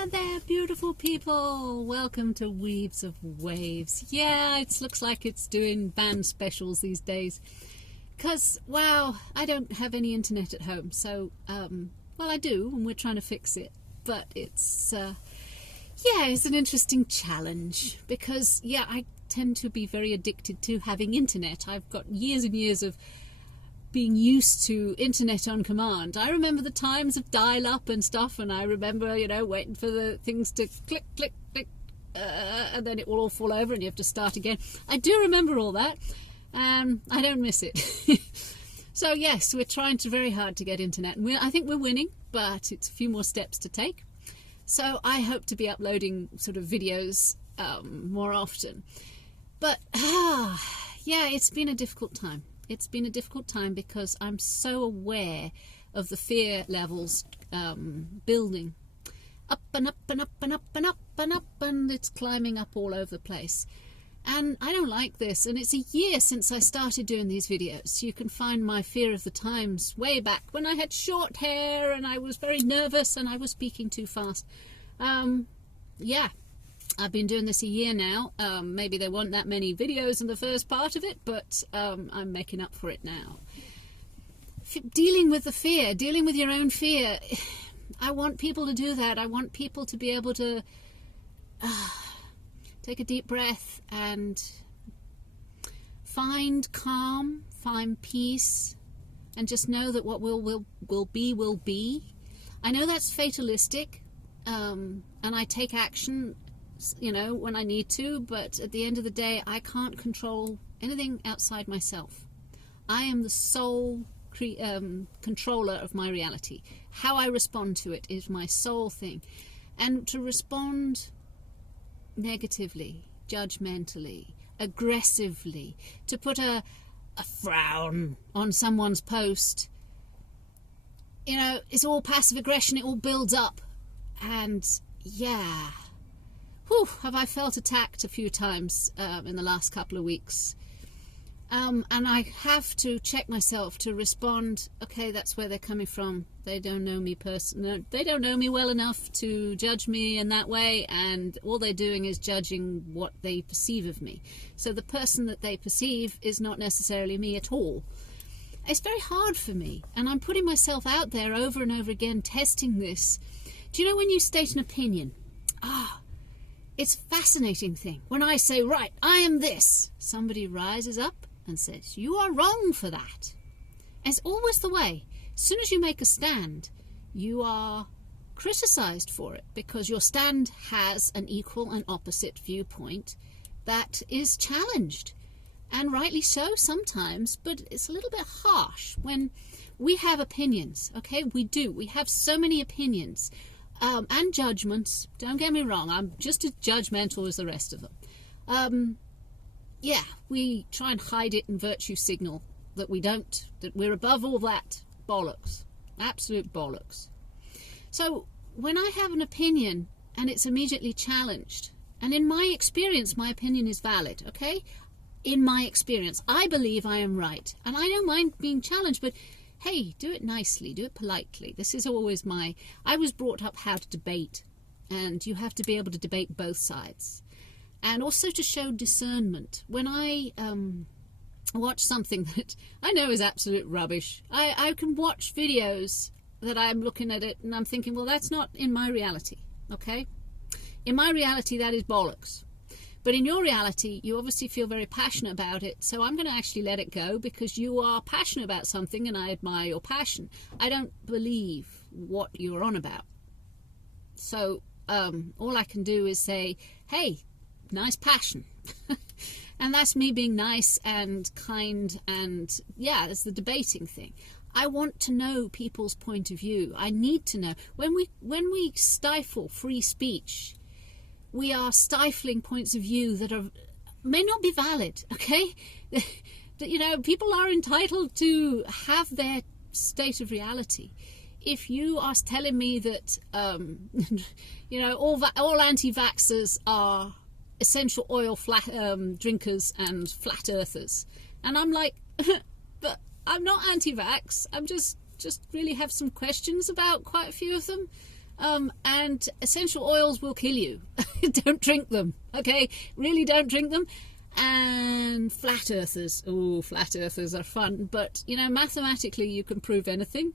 Hi there, beautiful people. Welcome to Weaves of Waves. Yeah, it looks like it's doing band specials these days. Because, wow, I don't have any internet at home. So, well, I do, and we're trying to fix it. But it's, yeah, it's an interesting challenge. Because, yeah, I tend to be very addicted to having internet. I've got years and years of being used to internet on command. I remember the times of dial-up and stuff, and I remember, you know, waiting for the things to click, click, click, and then it will all fall over and you have to start again. I do remember all that, and I don't miss it. So yes, we're trying very hard to get internet, and I think we're winning, but it's a few more steps to take. So I hope to be uploading sort of videos more often. But yeah, it's been a difficult time. It's been a difficult time because I'm so aware of the fear levels building up and up and up and up and up and up, and it's climbing up all over the place. And I don't like this, and it's a year since I started doing these videos. You can find my fear of the times way back when I had short hair and I was very nervous and I was speaking too fast. Yeah. I've been doing this a year now. Maybe there weren't that many videos in the first part of it, but I'm making up for it now. Dealing with the fear, dealing with your own fear. I want people to do that. I want people to be able to take a deep breath and find calm, find peace, and just know that what will be, will be. I know that's fatalistic, and I take action, you know, when I need to, but at the end of the day, I can't control anything outside myself. I am the sole controller of my reality. How I respond to it is my sole thing. And to respond negatively, judgmentally, aggressively, to put a frown on someone's post, you know, it's all passive aggression. It all builds up. And yeah, whew, have I felt attacked a few times in the last couple of weeks. And I have to check myself to respond, okay, that's where they're coming from. They don't know me they don't know me well enough to judge me in that way, and all they're doing is judging what they perceive of me. So the person that they perceive is not necessarily me at all. It's very hard for me, and I'm putting myself out there over and over again, testing this. Do you know when you state an opinion? It's a fascinating thing. When I say, right, I am this, somebody rises up and says, you are wrong for that. And it's always the way. As soon as you make a stand, you are criticized for it because your stand has an equal and opposite viewpoint that is challenged. And rightly so sometimes, but it's a little bit harsh when we have opinions, okay? We do. We have so many opinions. And judgments. Don't get me wrong, I'm just as judgmental as the rest of them. Yeah, we try and hide it and virtue signal that we don't, that we're above all that. Bollocks. Absolute bollocks. So when I have an opinion and it's immediately challenged, and in my experience, my opinion is valid, okay? In my experience, I believe I am right, and I don't mind being challenged, but hey, do it nicely, do it politely. This is always I was brought up how to debate, and you have to be able to debate both sides. And also to show discernment. When I watch something that I know is absolute rubbish, I can watch videos that I'm looking at it and I'm thinking, well, that's not in my reality, okay? In my reality, that is bollocks. But in your reality, you obviously feel very passionate about it, so I'm going to actually let it go because you are passionate about something and I admire your passion. I don't believe what you're on about. So all I can do is say, hey, nice passion. And that's me being nice and kind, and yeah, it's the debating thing. I want to know people's point of view. I need to know. When we stifle free speech, we are stifling points of view that may not be valid, okay? You know, people are entitled to have their state of reality. If you are telling me that, you know, all anti-vaxxers are essential oil drinkers and flat earthers, and I'm like, but I'm not anti-vax. I'm just really have some questions about quite a few of them. And essential oils will kill you. Don't drink them, okay? Really don't drink them. And flat earthers. Oh, flat earthers are fun. But, you know, mathematically you can prove anything.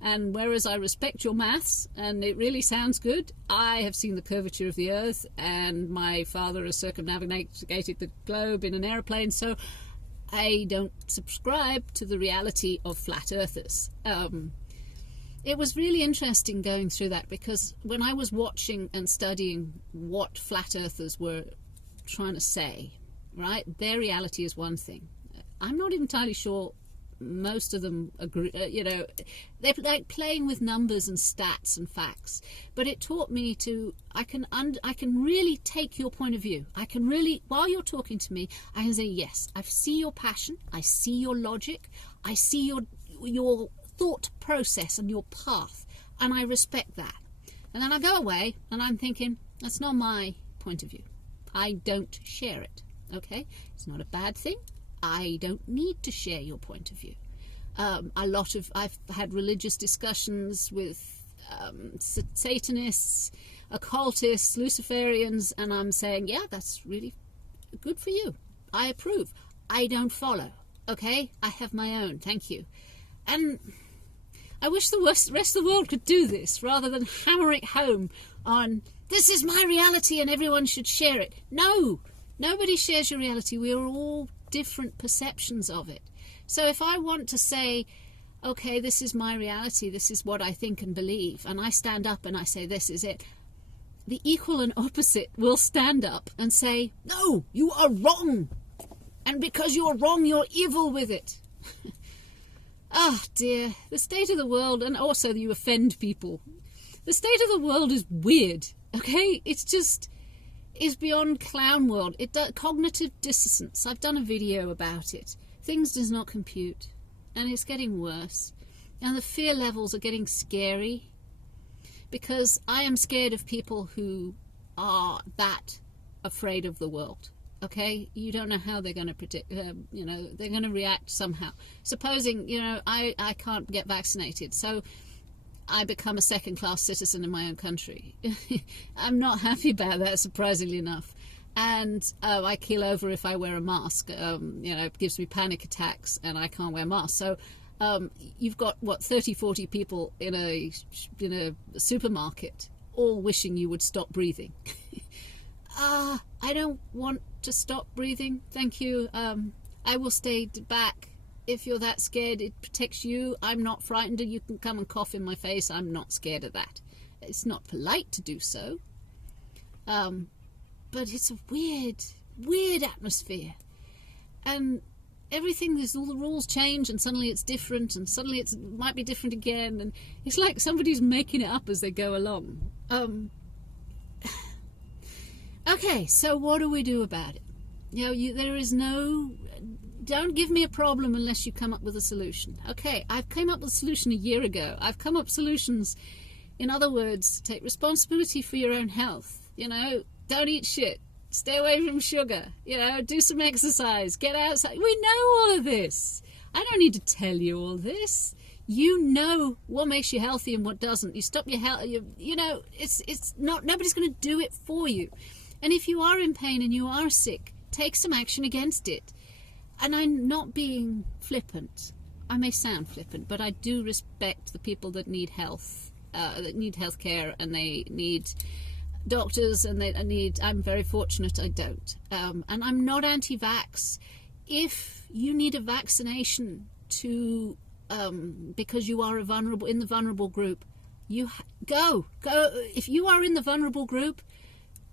And whereas I respect your maths, and it really sounds good, I have seen the curvature of the Earth, and my father has circumnavigated the globe in an aeroplane, so I don't subscribe to the reality of flat earthers. It was really interesting going through that, because when I was watching and studying what flat earthers were trying to say, right, their reality is one thing. I'm not entirely sure most of them agree. You know, they're like playing with numbers and stats and facts, but it taught me to, I can really take your point of view. I can really, while you're talking to me, I can say, yes, I see your passion, I see your logic, I see your thought process and your path, and I respect that. And then I go away and I'm thinking, that's not my point of view. I don't share it. Okay, it's not a bad thing. I don't need to share your point of view. I've had religious discussions with Satanists, occultists, Luciferians, and I'm saying, yeah, that's really good for you. I approve. I don't follow. Okay, I have my own. Thank you. And I wish the rest of the world could do this rather than hammer it home on, this is my reality and everyone should share it. No, nobody shares your reality. We are all different perceptions of it. So if I want to say, okay, this is my reality, this is what I think and believe, and I stand up and I say this is it, the equal and opposite will stand up and say, no, you are wrong, and because you're wrong, you're evil with it. Oh dear, the state of the world, and also you offend people. The state of the world is weird, okay? It's just, is beyond clown world. Cognitive dissonance. I've done a video about it. Things does not compute, and it's getting worse. And the fear levels are getting scary, because I am scared of people who are that afraid of the world. Okay, you don't know how they're going to predict. You know, they're going to react somehow. Supposing, you know, I can't get vaccinated, so I become a second-class citizen in my own country. I'm not happy about that, surprisingly enough. And I keel over if I wear a mask. You know, it gives me panic attacks and I can't wear masks. So you've got, what, 30, 40 people in a supermarket all wishing you would stop breathing. I don't want to stop breathing. Thank you. I will stay back. If you're that scared, it protects you. I'm not frightened. You can come and cough in my face. I'm not scared of that. It's not polite to do so. But it's a weird atmosphere. And everything, there's all the rules change, and suddenly it's different, and suddenly it might be different again. And it's like somebody's making it up as they go along. Okay, so what do we do about it? You know, there is no... Don't give me a problem unless you come up with a solution. Okay, I've come up with a solution a year ago. I've come up with solutions. In other words, take responsibility for your own health. You know, don't eat shit. Stay away from sugar. You know, do some exercise. Get outside. We know all of this. I don't need to tell you all this. You know what makes you healthy and what doesn't. You stop your health. You know, it's not. Nobody's going to do it for you. And if you are in pain and you are sick, take some action against it. And I'm not being flippant. I may sound flippant, but I do respect the people that need health, that need health care, and they need doctors, and I'm very fortunate I don't. And I'm not anti-vax. If you need a vaccination to, because you are in the vulnerable group, you go. If you are in the vulnerable group,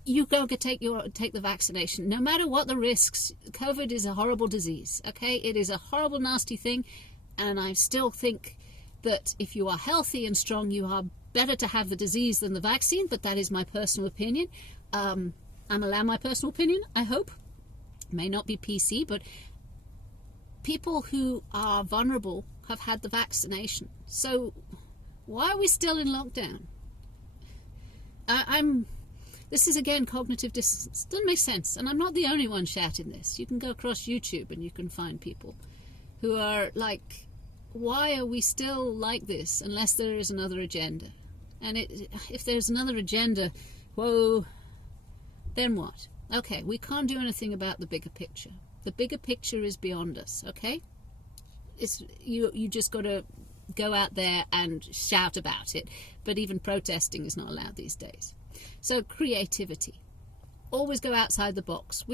you go take the vaccination, no matter what the risks. COVID is a horrible disease, okay? It is a horrible, nasty thing, and I still think that if you are healthy and strong, you are better to have the disease than the vaccine, but that is my personal opinion. I'm allowed my personal opinion, I hope. May not be PC, but people who are vulnerable have had the vaccination. So why are we still in lockdown? This is, again, cognitive dissonance. Doesn't make sense. And I'm not the only one shouting this. You can go across YouTube and you can find people who are like, why are we still like this unless there is another agenda? And if there's another agenda, whoa, then what? Okay, we can't do anything about the bigger picture. The bigger picture is beyond us, okay? You just got to go out there and shout about it. But even protesting is not allowed these days. So creativity. Always go outside the box.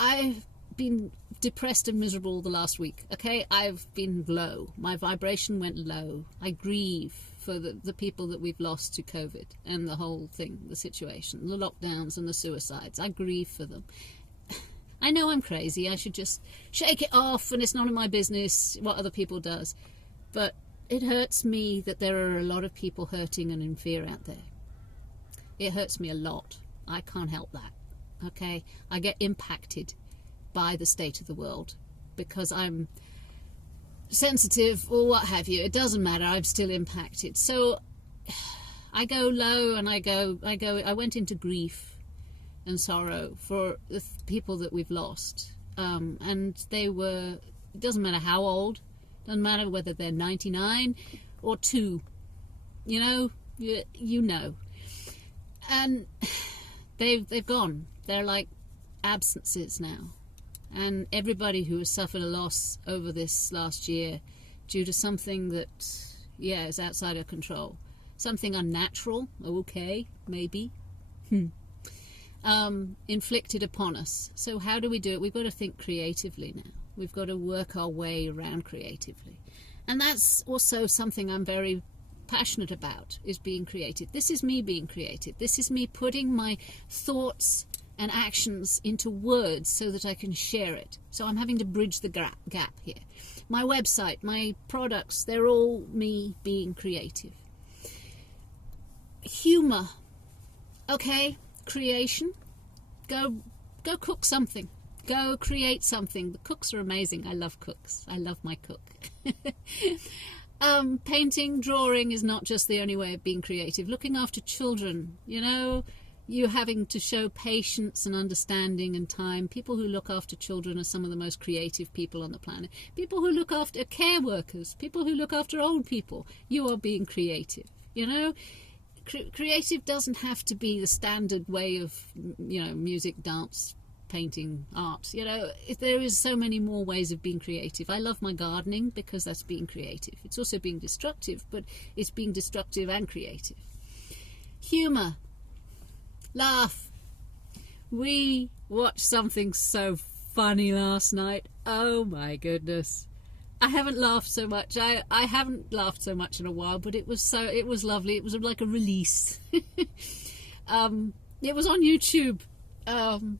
I've been depressed and miserable the last week, okay? I've been low. My vibration went low. I grieve for the people that we've lost to COVID and the whole thing, the situation, the lockdowns and the suicides. I grieve for them. I know I'm crazy. I should just shake it off and it's none of my business what other people does. But it hurts me that there are a lot of people hurting and in fear out there. It hurts me a lot. I can't help that, okay? I get impacted by the state of the world because I'm sensitive or what have you. It doesn't matter. I'm still impacted. So I go low and I went into grief and sorrow for the people that we've lost. And they were, it doesn't matter how old, doesn't matter whether they're 99 or 2, you know, you know. And they've gone. They're like absences now. And everybody who has suffered a loss over this last year due to something that, is outside our control. Something unnatural, okay, maybe, inflicted upon us. So how do we do it? We've got to think creatively now. We've got to work our way around creatively. And that's also something I'm very passionate about, is being creative. This is me being creative. This is me putting my thoughts and actions into words so that I can share it. So I'm having to bridge the gap here. My website, my products, they're all me being creative. Humor. Okay, creation. Go cook something. Go create something. The cooks are amazing. I love cooks. I love my cook. Painting, drawing is not just the only way of being creative. Looking after children, you know, you having to show patience and understanding and time. People who look after children are some of the most creative people on the planet. People who look after care workers, people who look after old people, you are being creative, you know. Creative doesn't have to be the standard way of, you know, music, dance, painting, art. You know, there is so many more ways of being creative. I love my gardening because that's being creative. It's also being destructive, but it's being destructive and creative. Humor. Laugh. We watched something so funny last night. Oh my goodness. I haven't laughed so much. I haven't laughed so much in a while, but it was lovely. It was like a release. It was on YouTube.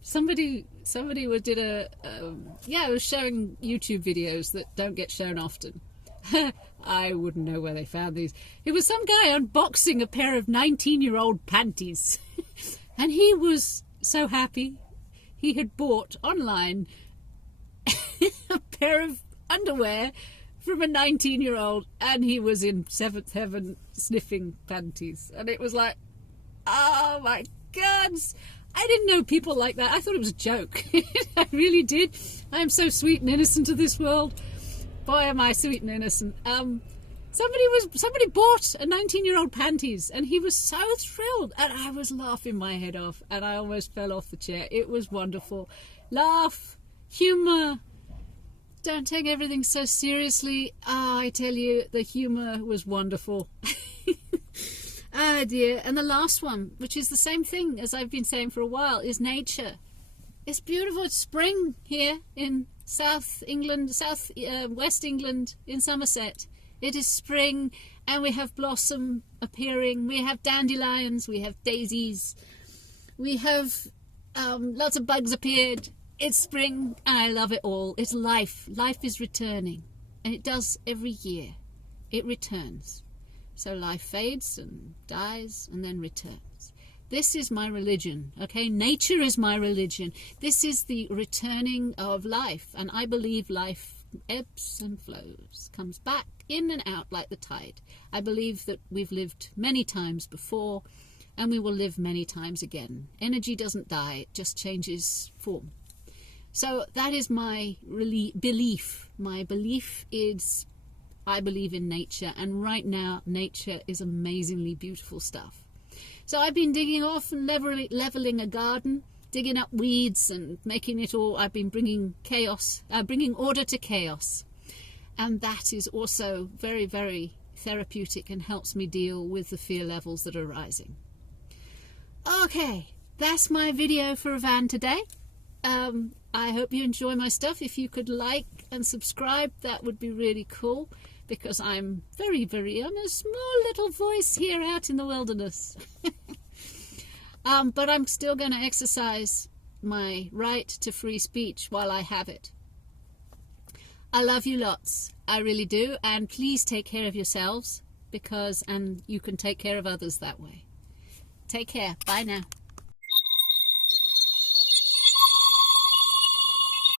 Somebody did it was showing YouTube videos that don't get shown often. I wouldn't know where they found these. It was some guy unboxing a pair of 19-year-old panties. And he was so happy. He had bought online a pair of underwear from a 19-year-old, and he was in seventh heaven sniffing panties. And it was like, oh my God, I didn't know people like that. I thought it was a joke. I really did. I am so sweet and innocent to this world. Boy, am I sweet and innocent. Somebody bought a 19-year-old panties, and he was so thrilled, and I was laughing my head off, and I almost fell off the chair. It was wonderful. Laugh, humor. Don't take everything so seriously. I tell you, the humor was wonderful. Ah, dear. And the last one, which is the same thing as I've been saying for a while, is nature. It's beautiful. It's spring here in West England, in Somerset. It is spring, and we have blossom appearing. We have dandelions. We have daisies. We have lots of bugs appeared. It's spring, and I love it all. It's life. Life is returning, and it does every year. It returns. So life fades and dies and then returns. This is my religion, okay? Nature is my religion. This is the returning of life, and I believe life ebbs and flows, comes back in and out like the tide. I believe that we've lived many times before, and we will live many times again. Energy doesn't die, it just changes form. So that is my belief. My belief is I believe in nature, and right now nature is amazingly beautiful stuff. So I've been digging off and leveling a garden, digging up weeds and making it all. I've been bringing order to chaos, and that is also very, very therapeutic and helps me deal with the fear levels that are rising. Okay, that's my video for Van today. I hope you enjoy my stuff. If you could like and subscribe, that would be really cool, because I'm I'm a small little voice here out in the wilderness. But I'm still going to exercise my right to free speech while I have it. I love you lots. I really do. And please take care of yourselves, and you can take care of others that way. Take care. Bye now.